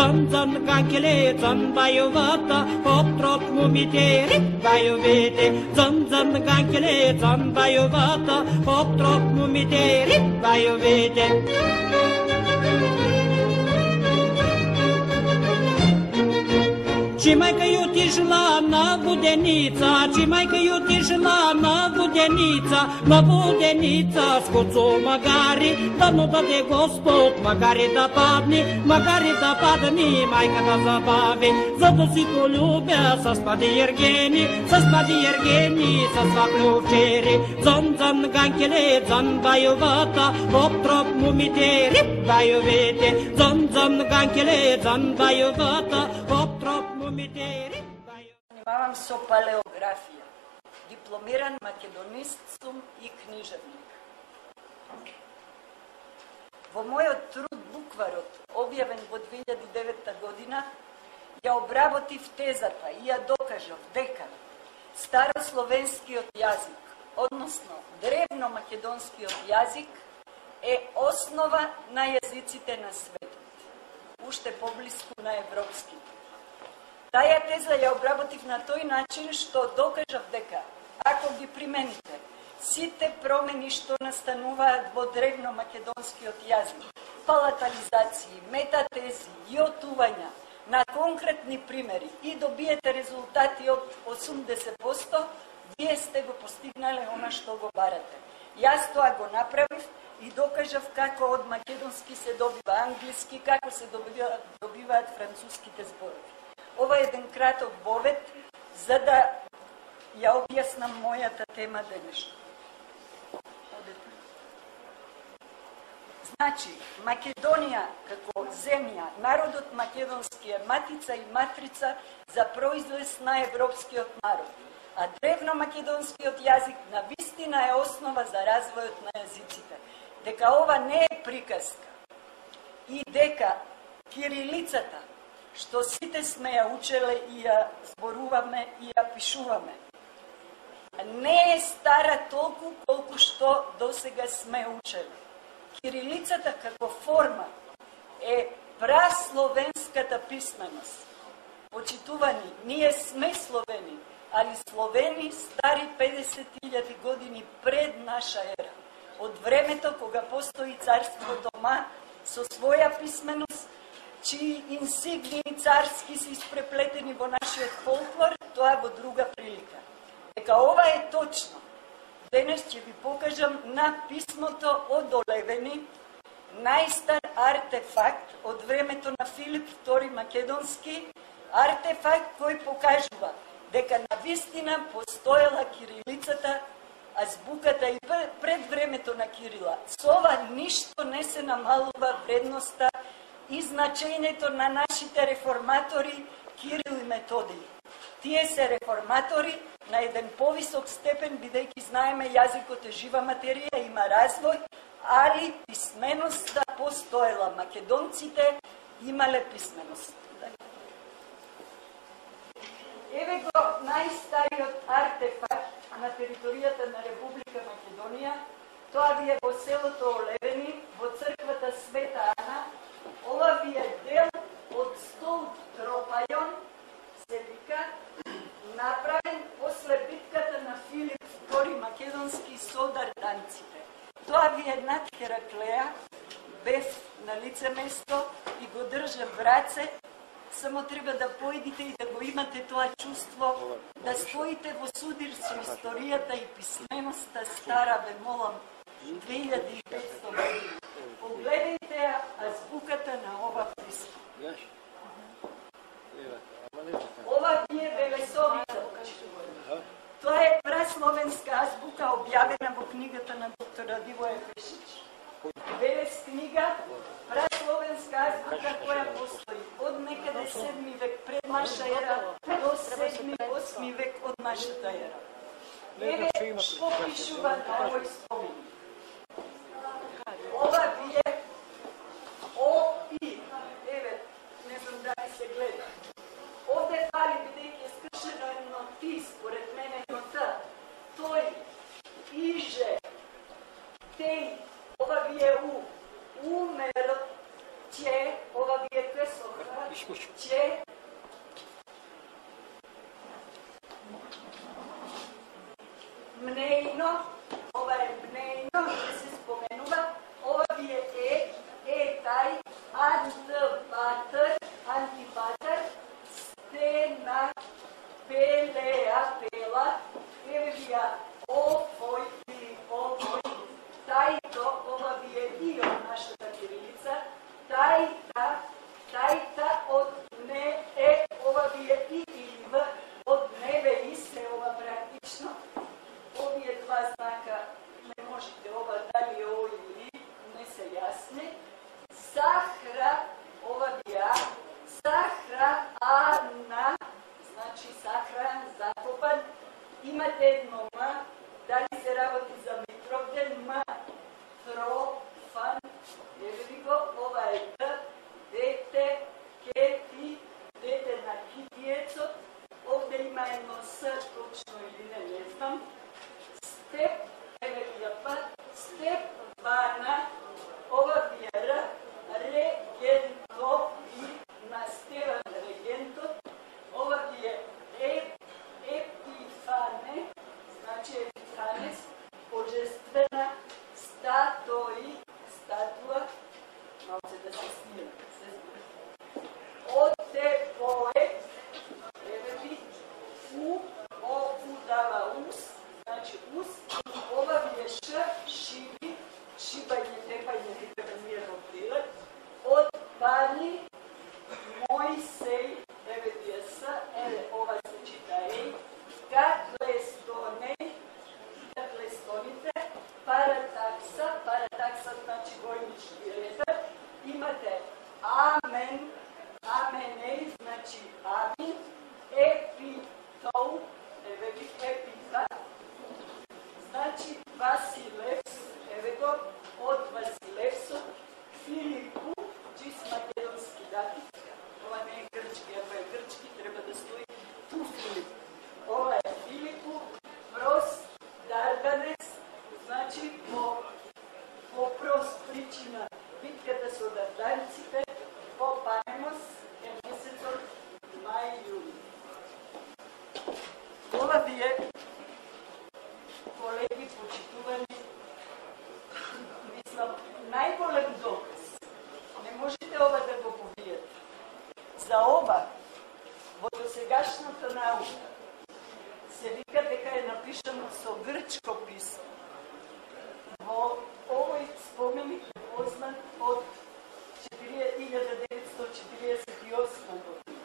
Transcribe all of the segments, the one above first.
Zan kankele zan bayuvata Potrop mumite rip bayuvete Zan kankele zan bayuvata Potrop mumite rip bayuvete Și mai că eu tijla na budenița, și mai că eu tijla na budenița, na budenița scoțo magari, da nu da de gospod, magari da padni, mai că da zabavi, zato si poljubja sa spadi jergeni, sa svaključeri, zan gankele, zan bajovata, hop trop mumite, rip bajovete, zan gankele, zan bajovata, hop trop Занимавам со палеографија, дипломиран македонист сум и книжевник. Во мојот труд Букварот, објавен во 2009 година, ја обработив тезата и ја докажав дека старословенскиот јазик, односно древномакедонскиот јазик, е основа на јазиците на светот, уште поблиску на европските. Таја теза ја обработив на тој начин што докажав дека, ако ги примените сите промени што настануваат во древномакедонскиот јазик, палатализации, метатези и отувања на конкретни примери и добиете резултати од 80%, вие сте го постигнале она што го барате. Јас тоа го направив и докажав како од македонски се добива англиски, како се добиваат француските зборови. Ова е еден краток вовед за да ја објаснам мојата тема денешна. Значи, Македонија како земја, народот македонски е матица и матрица за произлез на европскиот народ, а древномакедонскиот јазик на вистина е основа за развојот на јазиците. Дека ова не е приказка и дека кирилицата што сите сме ја учеле и ја зборуваме и ја пишуваме, не е стара толку колку што досега сме учели. Кирилицата како форма е прасловенската писменост. Почитувани, ние сме словени, али словени стари 50.000 години пред наша ера. Од времето кога постои царство дома со своја писменост, чии инсигнии царски се испреплетени во нашиот фолклор, тоа во друга прилика. Дека ова е точно. Денес ќе ви покажам на писмото од Олевени, најстар артефакт од времето на Филип II Македонски, артефакт кој покажува дека на вистина постоела кирилицата, азбуката и пред времето на Кирила. Со ова ништо не се намалува вредноста и значењето на нашите реформатори Кирил и Методий. Тие се реформатори на еден повисок степен, бидејќи знаеме јазикот е жива материја, има развој, али писменоста постоела. Македонците имале писменост. Еве го најстариот артефакт на територијата на Република Македонија. Тоа ви е во селото Олевени, во црквата Света Ана. Ова ви е дел од столб Тропајон, се вика, направен после битката на Филип II Македонски со дарданците. Тоа ви е над Хераклеја, бев на лице место и го држам в раце. Само треба да поидите и да го имате тоа чувство, да стоите во судир со историјата и писменоста стара, ве молам, 2500 години. Погледайте ја азбуката на ова писмо. Ова ви е Велесовица. Тоа е прасловенска азбука, објавена во книгата на доктор Радивој Пешич. Велес книга, прасловенска азбука која постои од некаде 7 век пред наша ера до 7-8 век од нашата ера. Еве што пишува на овој спомен. Ова ви е ОИ. Еве, не знам дали се гледа. Овде фали, бидејќи е скршено едно ти, според мене едно т. Тој, иже, теј, ова ви е у. Умер, че, ова ви е ксоха. че мнейно, ова е мнейно, да се споменува, ова ви е тај антипатър, сте на пела, еве вија овој, тајто, ова ви е и од нашата кирилица, тајта од не е, ова ви е и или в, од неве и се, ова практично. Овие два знака не можете, ова дали о или не се јасни. Сахра, ова ви е сахра, ана, значи сахран, закопан. Имате едно ма, дали се работи за митровден, ма, трофан, еве ви го, ова е д, дете, кети, дете на китиецот, овде има едно с, точно или не знам, степ, еве ви ја па, степ, вана, ова ви е р, регенто, и на Стеван регентот, ова ви е епифане, значи епифанес, божествена, статуа, малце да се снира, оте поет, еве ви, дава ус, значи ус, ова ви е ш, шиби, шибање, трепање, да ми е родрилат, од пани, Мојсей, еве ви е с, еве ова се чита еј, Каклестоните, паратакса значи војнички ретар, имате амен, аменеј, значи амин, епитоу, еве ви епита, значи Василевс, еве го, од Василевсот, Филипу, чист македонски датив, ова не е грчки, ако е грчки, треба да стои ту Филип. Ова е Филипу, Прос, Дарданес, значи по прост причина битката со дарданците, по Панемос е месецот мај-јуни. Ова ви е, колеги, почитувани, мислам, најголем доказ. Не можете ова да го побиете. За ова, во досегашната наука, се вика дека е напишано со грчко писмо. Во овој споменик е познат од 1948 година.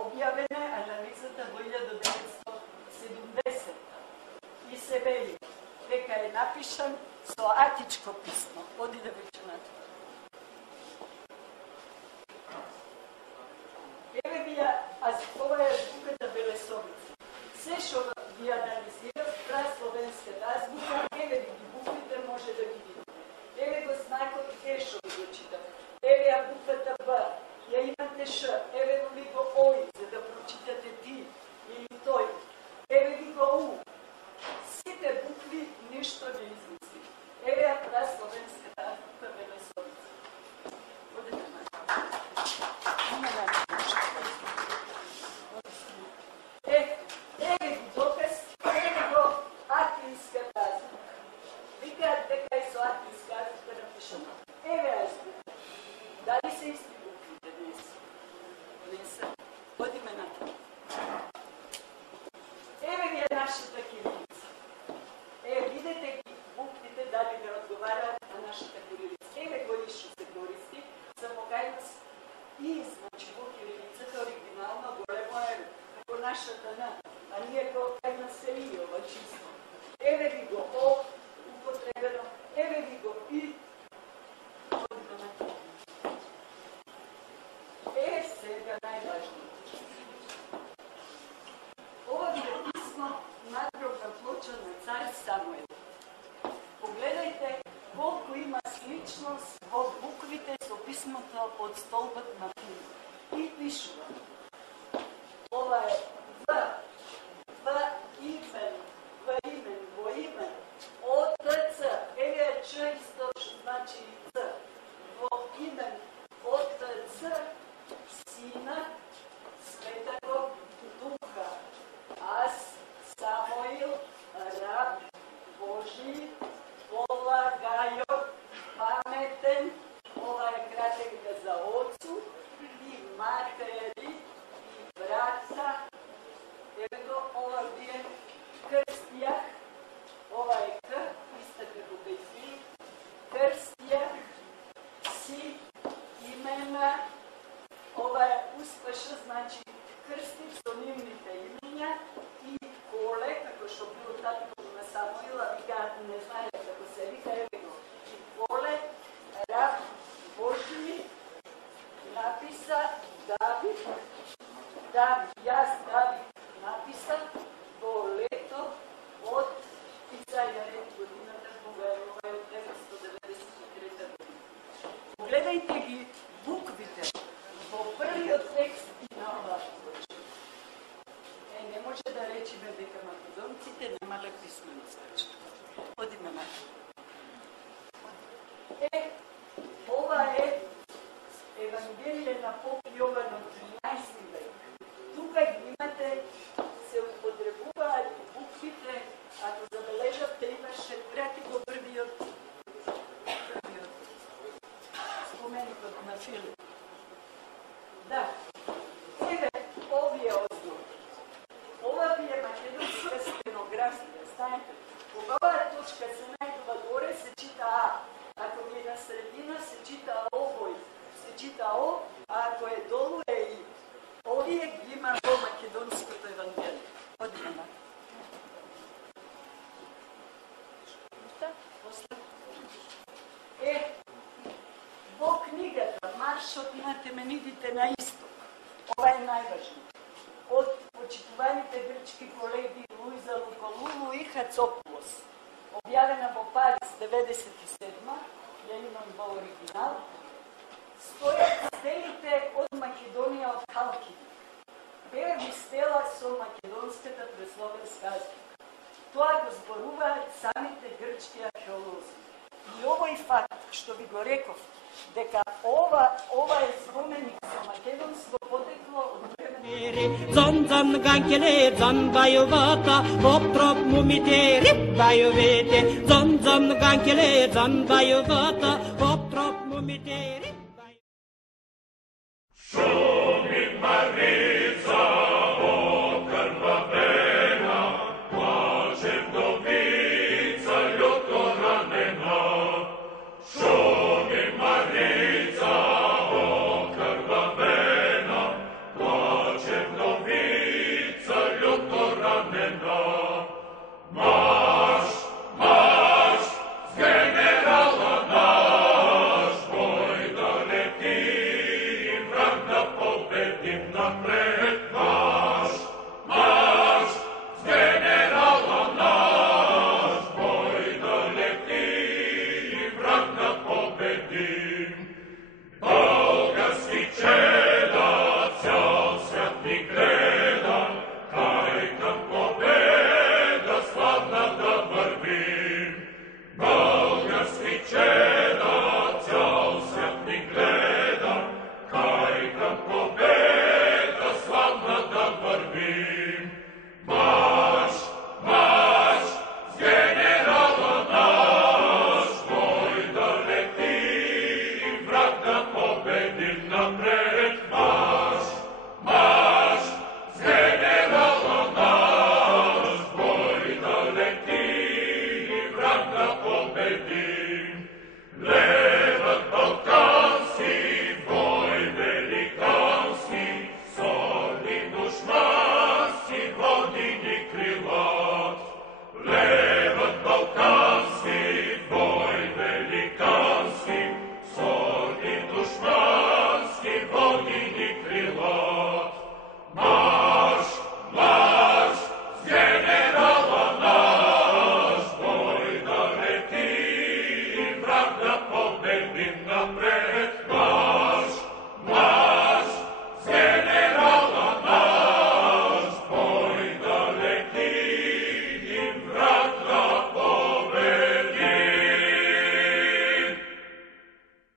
Објавена е анализата во 1970 и се вели дека е напишан со атичко писмо. Оди да веќе натаму. Еве ви ја, ова е азбуката Белесовица. Се што ви анализирав, прасловенската азбука, еве ви ги буквите може да ги видите. Еве го знакот Е што ви го читам. Еве ја буквата Б, ја имате Ш, еве ви го Ој, за да прочитате ти или тој. Еве ви го У. Сите букви ништо не измисли. Еве ја прасловенската азбука Белесовица. Одете на има начин. Еве ги доказ, еве го атинската азбука. Викаат дека е со атинска азбука напишано. Еве азбука. Дали се исти буквите днес? Не се. Одиме натаму. Еве ви е нашата кирилица. Видете ги буквите дали не одговараат на нашата кирилица. Еве го и што се користи, само кај нас и значи во кирилицата оригинално големо е како нашата на, а ние кај нас се и ова чисто. Еве ви го О, употребено, еве ви го И. Сега најважно. Ова ви е писмо надгробна плоча на цар Самуил. Погледајте колку има сличност во буквите со писмото од столбот на Филип. И пишува. Ова е В имен, во имен, ОТЦ, еве е Ч исто што значи Ц. Во имен ОТЦ, да ја ставих написа во лето од 1993 година. Погледајте ги буквите во првиот текст на оваа случај. Не може да речеме дека македонците немале писменост. Одиме на. Ова е Евангелие на поп Јован од 13 век. Тука ги имате, се употребуваат буквите, ако забележате, имаше преки во првиот споменикот на Филип. Да, еве овие оздоби. Ова ви е македонска стенографија, знаете. Кога оваа точка се најдува горе, се чита А. Ако ви е на средина, се чита овој, се чита О, а ако е долу е И. Овие ги има во македонското Евангелие. Одиме на. Во книгата Маршот на теменидите на исток. Ова е најважно. Од почитуваните грчки колеги Луиза Луколулу и Хацопулос, објавена во Париз 97-ма, ја имам во оригинал, стојат стелите од Македонија од Халкидик. Беа ги стела со македонската пресловенска азбука. Тоа го зборуваат самите грчки археолози. И овој факт, што ви го реков, дека ова е споменик за македонско потекло од време. Зон ганкеле, зон бајовата, оптроп мумите, рип бајовете. Зон ганкеле, зон бајовата, оптроп мумите, рип бајовете. Шуми Марица, окрвавена, плаче вдовица, лjuto ранена. Шуми Марица, окрвавена, плаче вдовица, ljuto ранена. Марш, марш, с генерала наш, бой да лети, враг да победим напред. Марш, марш, с генерала наш, бой да лети, враг да победим. Български чеда, цял свят ни гледа, кај към победа славна да вървим. Български чеда, цял свят ни гледа, кај към победа славна да вървим. Марш, марш, с генерала наш, бой да лети, враг да победим напред. Марш,